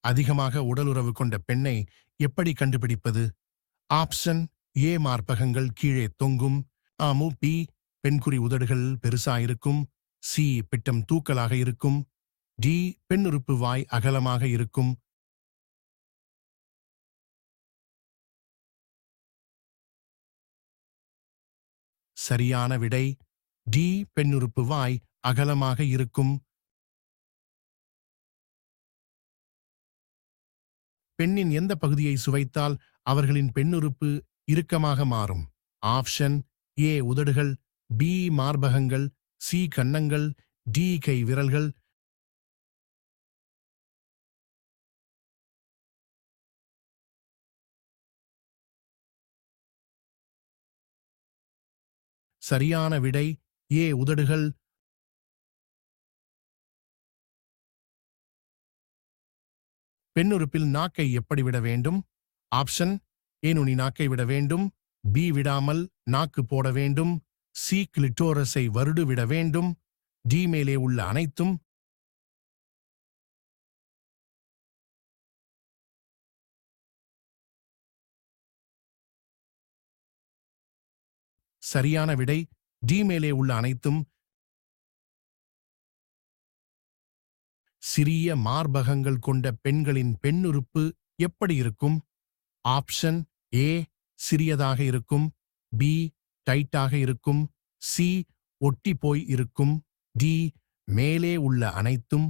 அதிகமாக உடலுறவு கொண்ட பெண்ணை எப்படி கண்டுபிடிப்பது? ஆப்ஷன் ஏ மார்பகங்கள் கீழே தொங்கும். ஆமு பி பெண்குறி உதடுகள் பெருசா இருக்கும். சி பிட்டம் தூக்கலாக இருக்கும். டி பெண்ணுறுப்பு வாய் அகலமாக இருக்கும். சரியான விடை. டி பெண்ணுறுப்பு வாய் அகலமாக இருக்கும். பெண்ணின் எந்த பகுதியை சுவைத்தால் அவர்களின் பெண்ணுறுப்பு இறுக்கமாக மாறும்? ஆப்ஷன் ஏ உதடுகள் பி மார்பகங்கள் சி கன்னங்கள் டி கை விரல்கள். சரியான விடை ஏ உதடுகள் பெண்ணுறுப்பில் நாக்கை எப்படி விட வேண்டும்? ஆப்ஷன் ஏனுனி நாக்கை விட வேண்டும்? பி விடாமல் நாக்கு போட வேண்டும். சி கிளிட்டோரஸை வருடு விட வேண்டும். டி மேலே உள்ள அனைத்தும். சரியான விடை. டி மேலே உள்ள அனைத்தும். சிறிய மார்பகங்கள் கொண்ட பெண்களின் பெண்ணுறுப்பு எப்படி இருக்கும்? ஆப்ஷன் ஏ சிறியதாக இருக்கும். பி டைட்டாக இருக்கும். சி ஒட்டி போய் இருக்கும். டி மேலே உள்ள அனைத்தும்.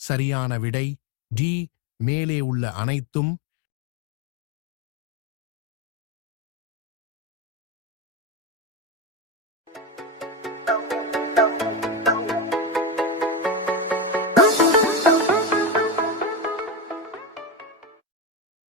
சரியான விடை. டி மேலே உள்ள அனைத்தும்.